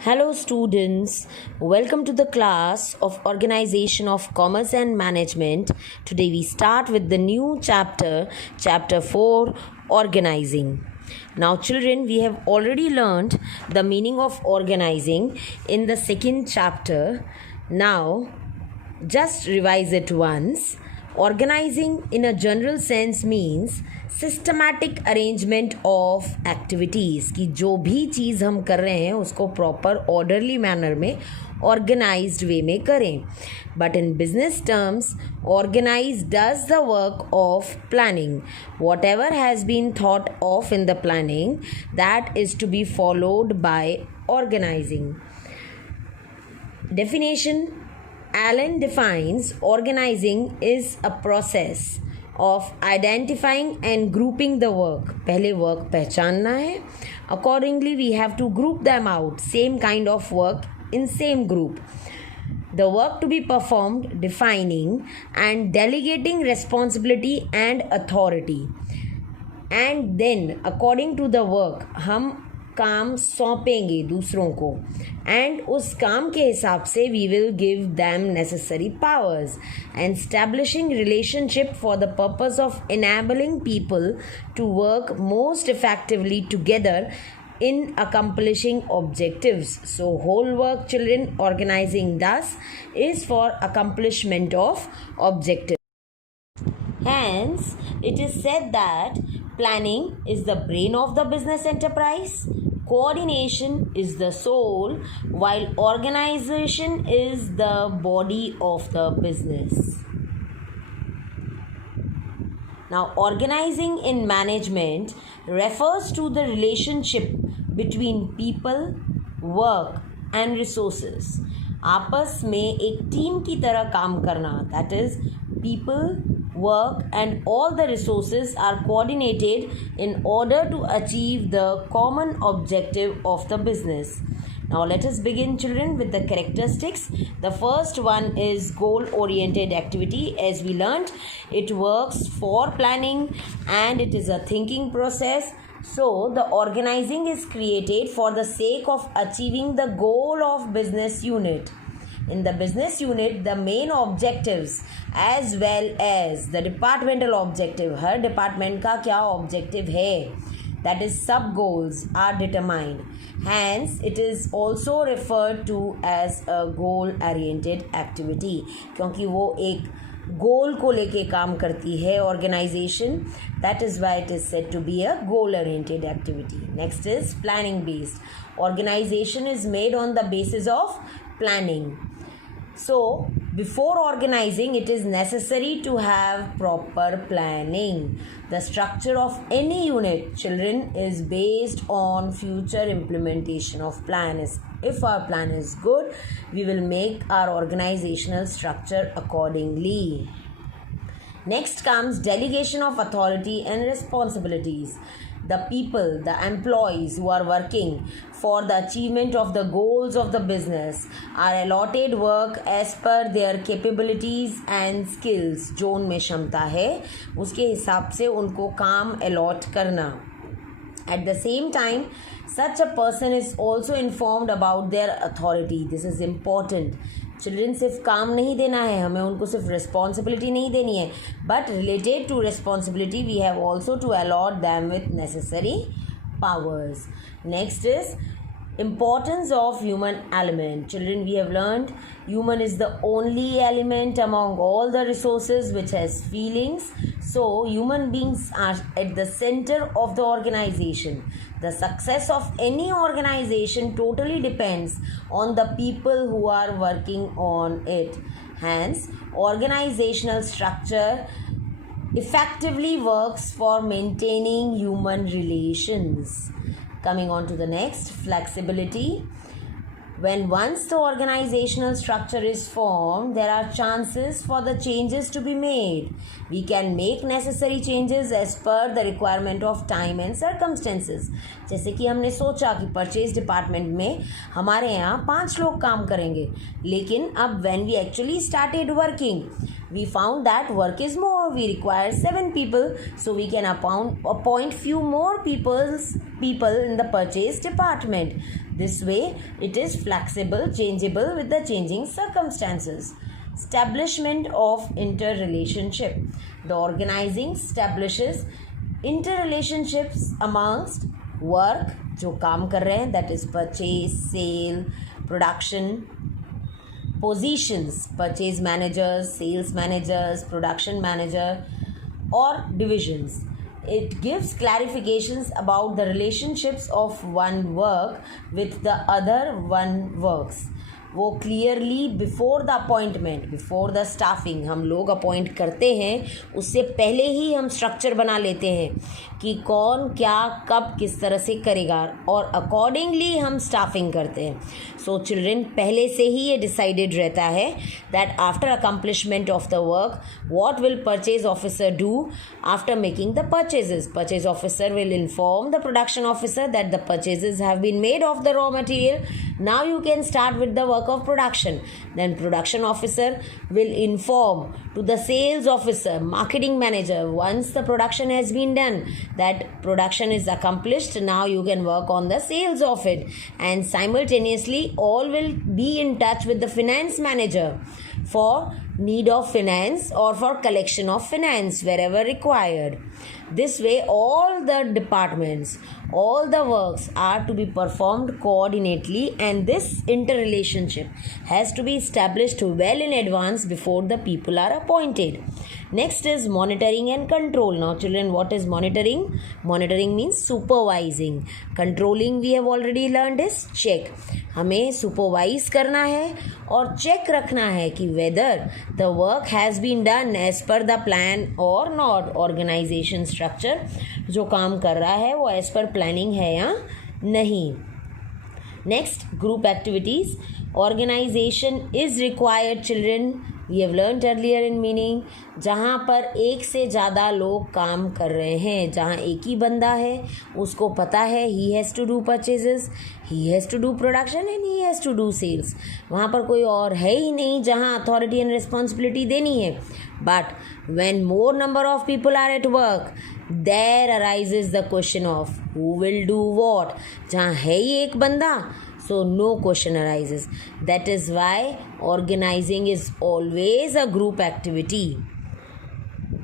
Hello, students. Welcome to the class of Organization of Commerce and Management. Today we start with the new chapter, Chapter 4 Organizing. Now, children, we have already learned the meaning of organizing in the second chapter. Now, just revise it once. Organizing in a general sense means systematic arrangement of activities कि जो भी चीज़ हम कर रहे हैं उसको proper orderly manner में ऑर्गेनाइज्ड वे में करें. But in business terms organise does the work of planning. Whatever has been thought of in the planning that is to be followed by organising. Definition: Allen defines organizing is a process of identifying and grouping the work. पहले work पहचानना है. Accordingly, we have to group them out. Same kind of work in same group. The work to be performed, defining and delegating responsibility and authority. And then, according to the work, हम काम सौंपेंगे दूसरों को and उस काम के हिसाब से we will give them necessary powers and establishing relationship for the purpose of enabling people to work most effectively together in accomplishing objectives. So whole work children organizing does is for accomplishment of objectives. Hence, it is said that planning is the brain of the business enterprise, coordination is the soul, while organization is the body of the business. Now, organizing in management refers to the relationship between people, work and resources. आपस में एक team की तरह काम करना, that is people, work and all the resources are coordinated in order to achieve the common objective of the business. Now let us begin, children, with the characteristics. The first one is goal oriented activity. As we learned, it works for planning and it is a thinking process. So the organizing is created for the sake of achieving the goal of business unit. In the business unit, the main objectives as well as the departmental objective, her department का क्या objective है, that is sub goals are determined. Hence, it is also referred to as a goal oriented activity क्योंकि वो एक गोल को लेके काम करती है organization. That is why it is said to be a goal oriented activity. Next is planning based. Organization is made on the basis of planning. So, before organizing, it is necessary to have proper planning. The structure of any unit, children, is based on future implementation of plan. If our plan is good, we will make our organizational structure accordingly. Next comes delegation of authority and responsibilities. The people, the employees who are working for the achievement of the goals of the business are allotted work as per their capabilities and skills. जो उनमें क्षमता है उसके हिसाब से उनको काम allot करना. At the same time, such a person is also informed about their authority. This is important. Children सिर्फ काम नहीं देना है हमें, उनको सिर्फ रिस्पॉन्सिबिलिटी नहीं देनी है, but related to responsibility we have also to allot them with necessary powers. Next is importance of human element. Children, we have learned human is the only element among all the resources which has feelings. So human beings are at the center of the organization. The success of any organization totally depends on the people who are working on it. Hence, organizational structure effectively works for maintaining human relations. Coming on to the next, flexibility. When once the organizational structure is formed, there are chances for the changes to be made. We can make necessary changes as per the requirement of time and circumstances. जैसे कि हमने सोचा कि purchase department में हमारे यहाँ 5 लोग काम करेंगे, लेकिन अब when we actually started working, We found that work is more. We require 7 people, so we can appoint few more people in the purchase department. This way, it is flexible, changeable with the changing circumstances. Establishment of interrelationship. The organizing establishes interrelationships amongst work, जो काम कर रहे हैं, that is purchase, sale, production, positions, purchase managers, sales managers, production manager, or divisions. It gives clarifications about the relationships of one work with the other one works. वो clearly before the appointment, before the staffing, हम लोग appoint करते हैं उससे पहले ही हम structure बना लेते हैं कि कौन क्या कब किस तरह से करेगा, और अकॉर्डिंगली हम स्टाफिंग करते हैं. सो चिल्ड्रन, पहले से ही ये डिसाइडेड रहता है that after accomplishment of the work what will purchase officer do after making the purchases. Purchase officer will inform the production officer that the purchases have been made of the raw material. Now you can start with the work of production. Then production officer will inform to the sales officer, marketing manager, once the production has been done, that production is accomplished, now you can work on the sales of it. And simultaneously all will be in touch with the finance manager for need of finance or for collection of finance wherever required. This way all the departments, all the works are to be performed coordinately, and this interrelationship has to be established well in advance before the people are appointed. Next is monitoring and control. Now children, what is monitoring? Monitoring means supervising. Controlling we have already learned is check. हमें supervise करना है और check रखना है कि whether the work has been done as per the plan और not. Organisation structure जो काम कर रहा है वो एज पर प्लानिंग है या नहीं. Next, group activities. Organisation is required children, we have learned earlier in meaning, जहाँ पर एक से ज़्यादा लोग काम कर रहे हैं. जहाँ एक ही बंदा है, उसको पता है he has to do purchases, he has to do production and he has to do sales. वहाँ पर कोई और है ही नहीं जहाँ अथॉरिटी एंड रिस्पॉन्सिबिलिटी देनी है. But when more number of people are at work, there arises the question of who will do what. जहाँ है ही एक बंदा, so no question arises. That is why organizing is always a group activity.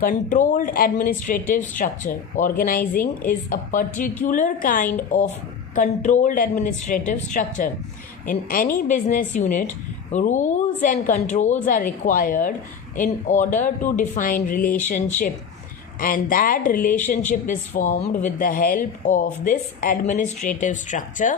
Controlled administrative structure. Organizing is a particular kind of controlled administrative structure. In any business unit, rules and controls are required in order to define relationship, and that relationship is formed with the help of this administrative structure,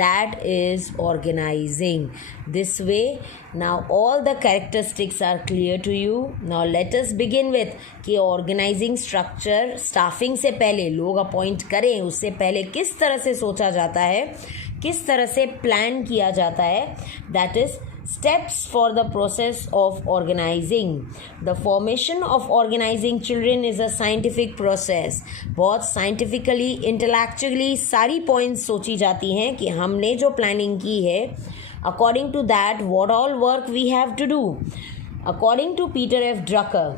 that is organizing. This way, now all the characteristics are clear to you. Now let us begin with कि organizing structure staffing से पहले, लोग appoint करें उससे पहले किस तरह से सोचा जाता है, किस तरह से प्लान किया जाता है. That is steps for the process of organizing. The formation of organizing children is a scientific process. बहुत scientifically, intellectually सारी points सोची जाती हैं कि हमने जो planning की है, according to that what all work we have to do. According to Peter F. Drucker,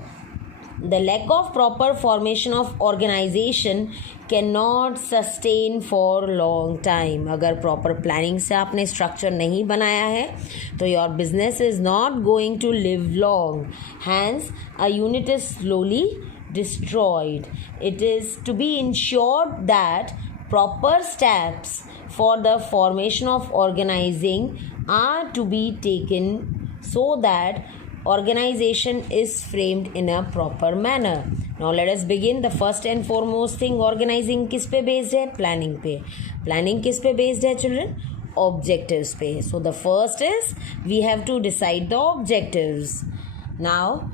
the lack of proper formation of organization cannot sustain for long time. अगर proper planning से आपने structure नहीं बनाया है तो your business is not going to live long. Hence, a unit is slowly destroyed. It is to be ensured that proper steps for the formation of organizing are to be taken so that organization is framed in a proper manner. Now let us begin. The first and foremost thing, organizing किस पे based है? Planning पे. Planning किस पे based है children? Objectives पे. So the first is we have to decide the objectives. Now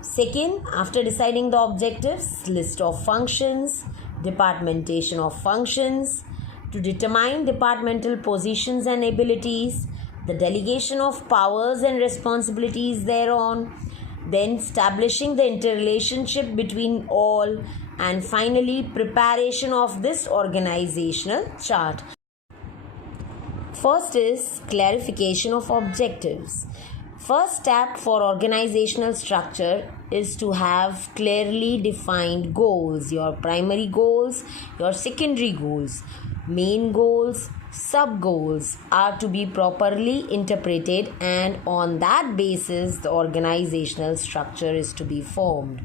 second, after deciding the objectives, list of functions, departmentation of functions, to determine departmental positions and abilities, the delegation of powers and responsibilities thereon, then establishing the interrelationship between all, and finally preparation of this organizational chart. First is clarification of objectives. First step for organizational structure is to have clearly defined goals, your primary goals, your secondary goals, main goals, sub goals are to be properly interpreted, and on that basis the organizational structure is to be formed.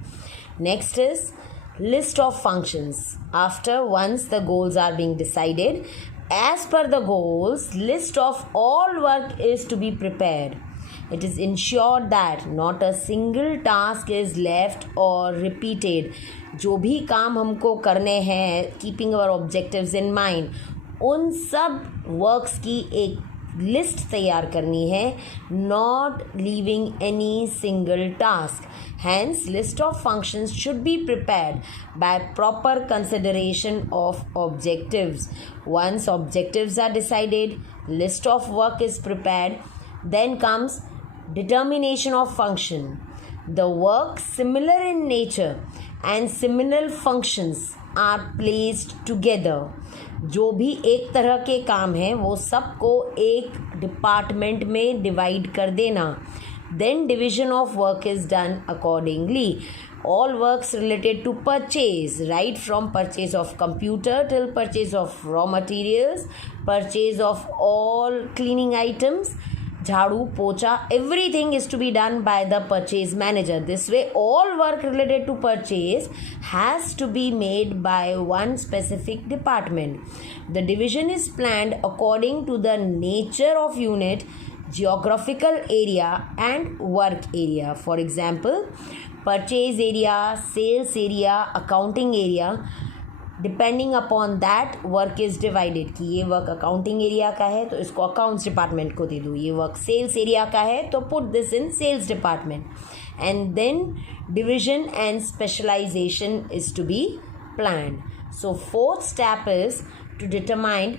Next is list of functions. After once the goals are being decided, as per the goals, list of all work is to be prepared. It is ensured that not a single task is left or repeated. जो भी काम हमको करने हैं, keeping our objectives in mind, उन सब works की एक लिस्ट तैयार करनी है, not leaving any single task. Hence, list of functions should be prepared by proper consideration of objectives. Once objectives are decided, list of work is prepared, then comes determination of function. The work similar in nature and similar functions are placed together. जो भी एक तरह के काम हैं वो सबको एक डिपार्टमेंट में डिवाइड कर देना. Then division of work is done accordingly. All works related to purchase, right from purchase of computer till purchase of raw materials, purchase of all cleaning items, jhadu, pocha, everything is to be done by the purchase manager. This way all work related to purchase has to be made by one specific department. The division is planned according to the nature of unit, geographical area and work area. For example, purchase area, sales area, accounting area, depending upon that work is divided कि ये work accounting area का है तो इसको accounts department को दे दूँ, ये work sales area का है तो put this in sales department. And then division and specialisation is to be planned. So fourth step is to determine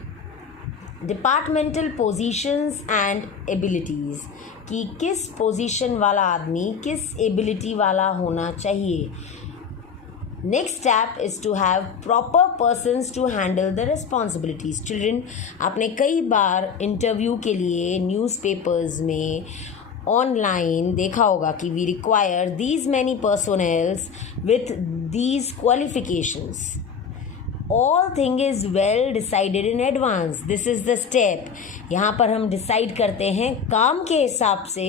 departmental positions and abilities कि किस पोजीशन वाला आदमी किस एबिलिटी वाला होना चाहिए. Next step is to have proper persons to handle the responsibilities. Children, आपने कई बार इंटरव्यू के लिए न्यूज़पेपर्स में ऑनलाइन देखा होगा कि we require these many personnels with these qualifications. All thing is well decided in advance. This is the step. यहाँ पर हम डिसाइड करते हैं काम के हिसाब से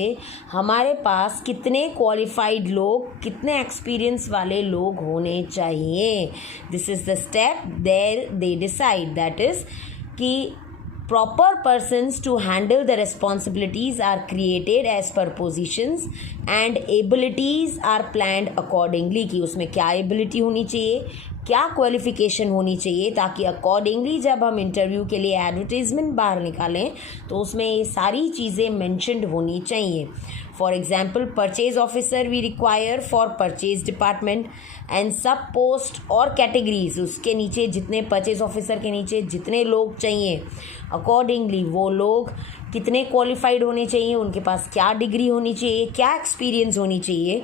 हमारे पास कितने क्वालिफाइड लोग, कितने एक्सपीरियंस वाले लोग होने चाहिए. This is the step there they decide, that is कि proper persons to handle the responsibilities are created as per positions and abilities are planned accordingly कि उसमें क्या ability होनी चाहिए, क्या क्वालिफिकेशन होनी चाहिए, ताकि अकॉर्डिंगली जब हम इंटरव्यू के लिए एडवर्टीजमेंट बाहर निकालें तो उसमें ये सारी चीज़ें मेंशन्ड होनी चाहिए. For example, purchase officer we require for purchase department and सब पोस्ट और कैटेगरीज, उसके नीचे जितने परचेज ऑफिसर के नीचे जितने लोग चाहिए अकॉर्डिंगली वो लोग कितने क्वालिफाइड होने चाहिए, उनके पास क्या डिग्री होनी चाहिए, क्या एक्सपीरियंस होनी चाहिए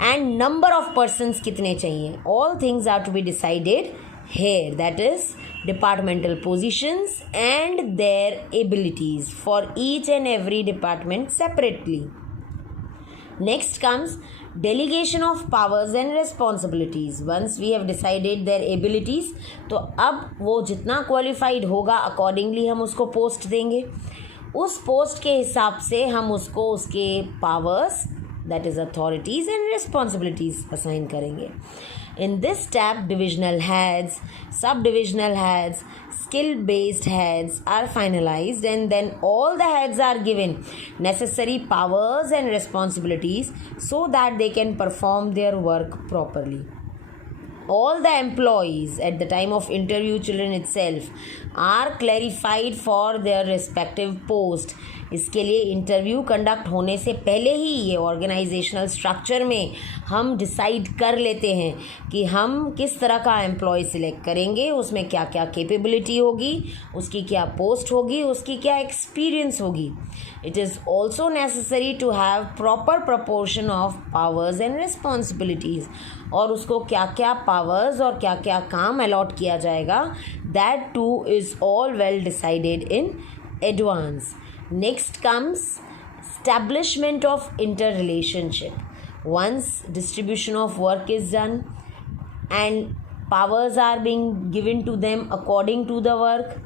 एंड नंबर ऑफ पर्सन्स कितने चाहिए. All things are to be decided here, that is departmental positions and their abilities for each and every department separately. Next comes delegation of powers and responsibilities. Once we have decided their abilities, तो अब वो जितना qualified होगा accordingly हम उसको post देंगे. उस post के हिसाब से हम उसको उसके powers, that is authorities and responsibilities assign करेंगे. In this step, divisional heads, subdivisional heads, skill-based heads are finalized, and then all the heads are given necessary powers and responsibilities so that they can perform their work properly. All the employees at the time of interview, children itself, are clarified for their respective post. इसके लिए interview conduct होने से पहले ही ये organisational structure में हम decide कर लेते हैं कि हम किस तरह का एम्प्लॉय सिलेक्ट करेंगे, उसमें क्या क्या कैपेबिलिटी होगी, उसकी क्या पोस्ट होगी, उसकी क्या एक्सपीरियंस होगी. It is also necessary to have proper proportion of powers and responsibilities, और उसको क्या क्या पावर्स और क्या क्या काम अलॉट किया जाएगा, that two is all well decided in advance. Next comes establishment of interrelationship. Once distribution of work is done and powers are being given to them according to the work,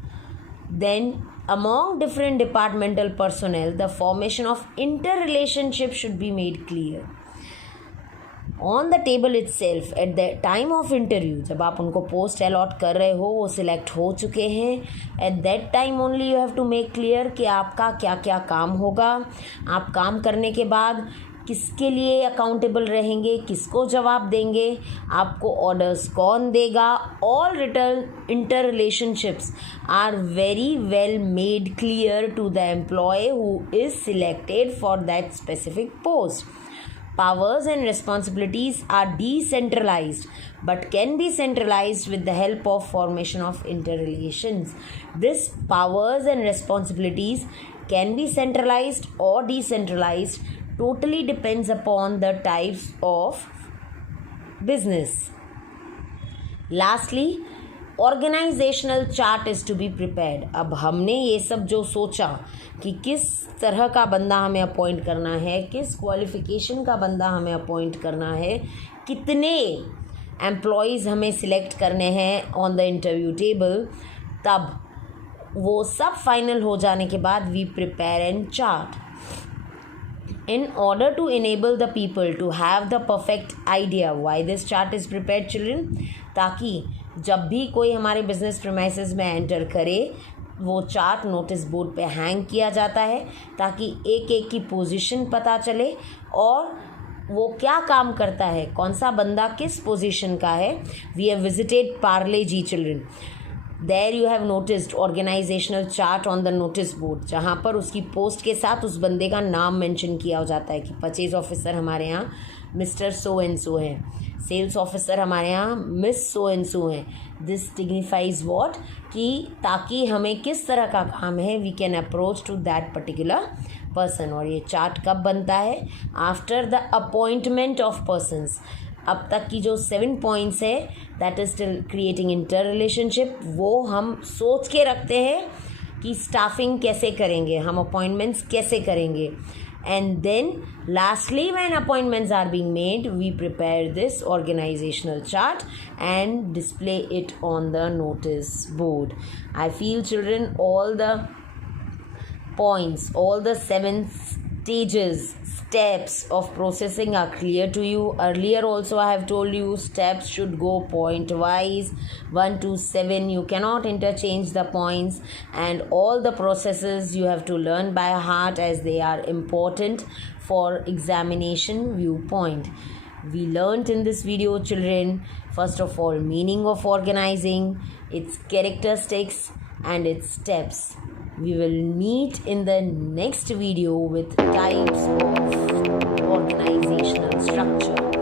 then among different departmental personnel, the formation of interrelationship should be made clear. On the table itself at the time of interview, जब आप उनको post allot कर रहे हो, वो select हो चुके हैं, at that time only you have to make clear कि आपका क्या क्या काम होगा, आप काम करने के बाद किसके लिए अकाउंटेबल रहेंगे, किसको जवाब देंगे, आपको ऑर्डर्स कौन देगा. All return inter relationships are very well made clear to the employee who is selected for that specific post. Powers and responsibilities are decentralized but can be centralized with the help of formation of interrelations. This powers and responsibilities can be centralized or decentralized, totally depends upon the types of business. Lastly, organisational chart is to be prepared. अब हमने ये सब जो सोचा कि किस तरह का बंदा हमें अपॉइंट करना है, किस क्वालिफ़िकेशन का बंदा हमें अपॉइंट करना है, कितने एम्प्लॉयज़ हमें सिलेक्ट करने हैं ऑन द इंटरव्यू टेबल, तब वो सब फाइनल हो जाने के बाद we prepare an chart. In order to enable the people to have the perfect idea why this chart is prepared, children, ताकि जब भी कोई हमारे बिजनेस प्रीमाइसेस में एंटर करे, वो चार्ट नोटिस बोर्ड पे हैंग किया जाता है ताकि एक एक की पोजीशन पता चले और वो क्या काम करता है, कौन सा बंदा किस पोजीशन का है. We have visited Parle G children. There you have noticed organisational chart on the notice board, जहाँ पर उसकी पोस्ट के साथ उस बंदे का नाम मेंशन किया हो जाता है कि परचेज ऑफिसर हमारे यहाँ मिस्टर सो एंड सो हैं, सेल्स ऑफिसर हमारे यहाँ मिस सो एंड सो हैं. दिस सिग्निफाइज वॉट, कि ताकि हमें किस तरह का काम है we can approach to that particular person. और ये चार्ट कब बनता है? After the appointment of persons. अब तक की जो 7 पॉइंट्स है that is still creating inter relationship, वो हम सोच के रखते हैं कि स्टाफिंग कैसे करेंगे, हम अपॉइंटमेंट्स कैसे करेंगे. And then lastly when appointments are being made we prepare this organisational chart and display it on the notice board. I feel children all the points, all the 7 stages, steps of processing are clear to you. Earlier also I have told you steps should go point wise, 1 to 7. You cannot interchange the points, and all the processes you have to learn by heart as they are important for examination viewpoint. We learnt in this video, children, first of all meaning of organizing, its characteristics and its steps. We will meet in the next video with types of organizational structure.